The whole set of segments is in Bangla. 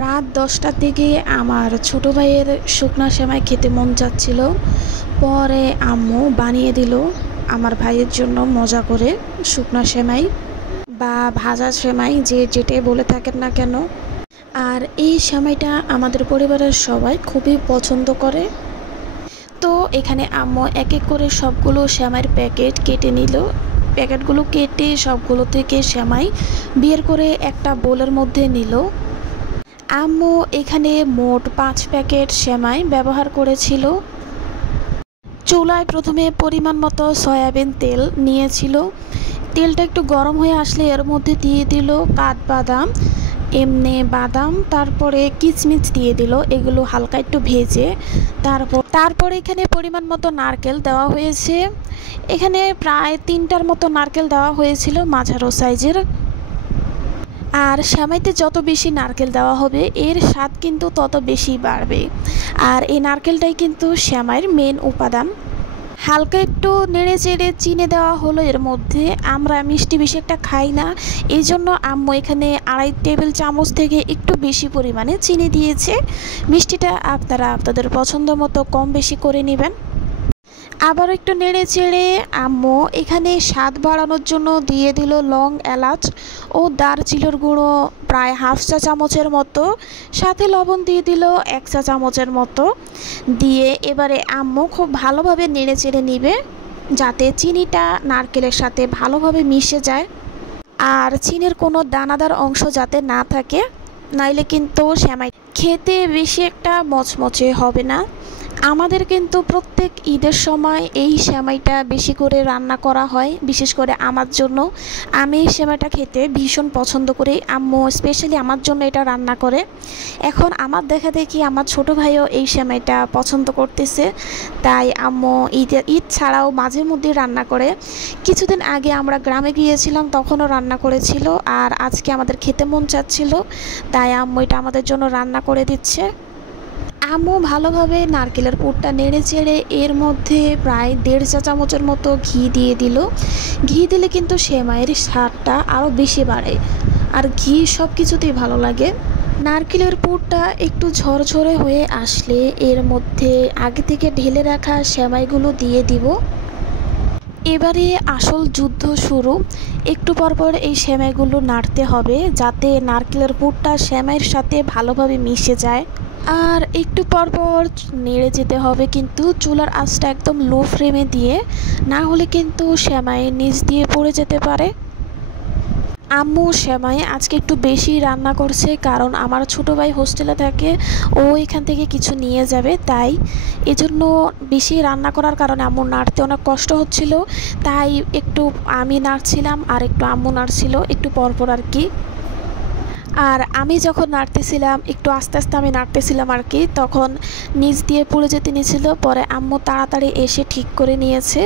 রাত 10টার দিকে আমার ছোট ভাইয়ের শুকনা সেমাই খেতে মন চাচ্ছিল। পরে আম্মু বানিয়ে দিল আমার ভাইয়ের জন্য মজা করে শুকনা সেমাই বা ভাজা সেমাই, যে যেটাই বলে থাকেন না কেন। আর এই সেমাইটা আমাদের পরিবারের সবাই খুবই পছন্দ করে। তো এখানে আম্মু এক এক করে সবগুলো সেমাইয়ের প্যাকেট কেটে নিল। প্যাকেটগুলো কেটে সবগুলো থেকে সেমাই বের করে একটা বোলের মধ্যে নিল। আম্মু এখানে মোট 5 প্যাকেট সেমাই ব্যবহার করেছিল। চুলায় প্রথমে পরিমাণ মতো সয়াবিন তেল নিয়েছিল। তেলটা একটু গরম হয়ে আসলে এর মধ্যে দিয়ে দিল কাঠবাদাম, এমনি বাদাম, তারপরে কিচমিচ দিয়ে দিল। এগুলো হালকা একটু ভেজে তারপর এখানে পরিমাণ মতো নারকেল দেওয়া হয়েছে। এখানে প্রায় 3টার মতো নারকেল দেওয়া হয়েছিল, মাঝারো সাইজের। আর সেমাইতে যত বেশি নারকেল দেওয়া হবে এর স্বাদ কিন্তু তত বেশি বাড়বে। আর এই নারকেলটাই কিন্তু সেমাইয়ের মেন উপাদান। হালকা একটু নেড়ে চেড়ে চিনি দেওয়া হলো এর মধ্যে। আমরা মিষ্টি বেশি একটা খাই না, এই জন্য আম্মু এখানে 2.5 টেবিল চামচ থেকে একটু বেশি পরিমাণে চিনি দিয়েছে। মিষ্টিটা আপনারা আপনাদের পছন্দ মতো কম বেশি করে নেবেন। আবার একটু নেড়ে চেড়ে আম্মু এখানে স্বাদ বাড়ানোর জন্য দিয়ে দিল লং, এলাচ ও দারচিনির গুঁড়ো প্রায় 1/2 চা চামচের মতো, সাথে লবণ দিয়ে দিল 1 চা চামচের মতো। দিয়ে এবারে আম্মু খুব ভালোভাবে নেড়ে চেড়ে নিবে, যাতে চিনিটা নারকেলের সাথে ভালোভাবে মিশে যায় আর চিনির কোনো দানাদার অংশ যাতে না থাকে, নাইলে কিন্তু সেমাই খেতে বেশি একটা মচমচে হবে না। আমাদের কিন্তু প্রত্যেক ঈদের সময় এই সেমাইটা বেশি করে রান্না করা হয়, বিশেষ করে আমার জন্য। আমি এই সেমাইটা খেতে ভীষণ পছন্দ করি। আম্মু স্পেশালি আমার জন্য এটা রান্না করে। এখন আমার দেখা দেখি আমার ছোট ভাইও এই সেমাইটা পছন্দ করতেছে, তাই আম্মু ঈদ ছাড়াও মাঝে মধ্যে রান্না করে। কিছুদিন আগে আমরা গ্রামে গিয়েছিলাম, তখনও রান্না করেছিল। আর আজকে আমাদের খেতে মন চাচ্ছিল, তাই আম্মু এটা আমাদের জন্য রান্না করে দিচ্ছে। আম্মু ভালোভাবে নারকেলের পুরটা নেড়ে চেড়ে এর মধ্যে প্রায় 1.5 চা চামচের মতো ঘি দিয়ে দিল। ঘি দিলে কিন্তু সেমাইয়ের স্বাদটা আরও বেশি বাড়ে, আর ঘি সব কিছুতেই ভালো লাগে। নারকেলের পুরটা একটু ঝরঝরে হয়ে আসলে এর মধ্যে আগে থেকে ঢেলে রাখা সেমাইগুলো দিয়ে দিব। এবারে আসল যুদ্ধ শুরু। একটু পরপর এই সেমাইগুলো নাড়তে হবে, যাতে নারকেলের পুরটা সেমাইয়ের সাথে ভালোভাবে মিশে যায়। আর একটু পরপর নেড়ে যেতে হবে, কিন্তু চুলার আঁচটা একদম লো ফ্লেমে দিয়ে, না হলে কিন্তু সেমাই নিচ দিয়ে পড়ে যেতে পারে। আম্মু সেমাই আজকে একটু বেশি রান্না করছে, কারণ আমার ছোট ভাই হোস্টেলে থাকে, ও এখান থেকে কিছু নিয়ে যাবে, তাই এজন্য বেশি রান্না করার কারণে আম্মু নাড়তে অনেক কষ্ট হচ্ছিল। তাই একটু আমি নাড়ছিলাম আর একটু আম্মু নাড়ছিল, একটু পরপর আর কি। আর আমি যখন নাড়তেছিলাম, একটু আস্তে আস্তে আমি নাড়তেছিলাম আর কি, তখন নিচ দিয়ে পুড়ে যেতে নিয়েছিল। পরে আম্মু তাড়াতাড়ি এসে ঠিক করে নিয়েছে।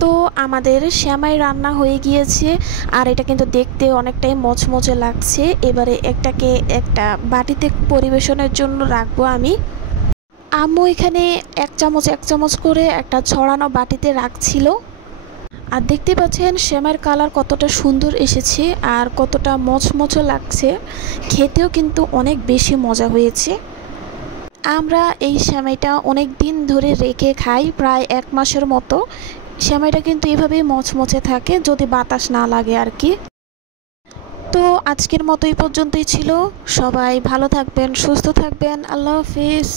তো আমাদের সেমাই রান্না হয়ে গিয়েছে, আর এটা কিন্তু দেখতে অনেকটাই মচমচে লাগছে। এবারে একটাকে একটা বাটিতে পরিবেশনের জন্য রাখবো আমি। আম্মু এখানে 1 চামচ 1 চামচ করে একটা ছড়ানো বাটিতে রাখছিল। আর দেখতে পাচ্ছেন সেমাইয়ের কালার কতটা সুন্দর এসেছে আর কতটা মচমচে লাগছে। খেতেও কিন্তু অনেক বেশি মজা হয়েছে। আমরা এই সেমাইটা অনেক দিন ধরে রেখে খাই, প্রায় 1 মাসের মতো। সেমাইটা কিন্তু এভাবেই মচমচে থাকে, যদি বাতাস না লাগে আর কি। তো আজকের মতো এই পর্যন্তই ছিল। সবাই ভালো থাকবেন, সুস্থ থাকবেন। আল্লাহ হাফিজ।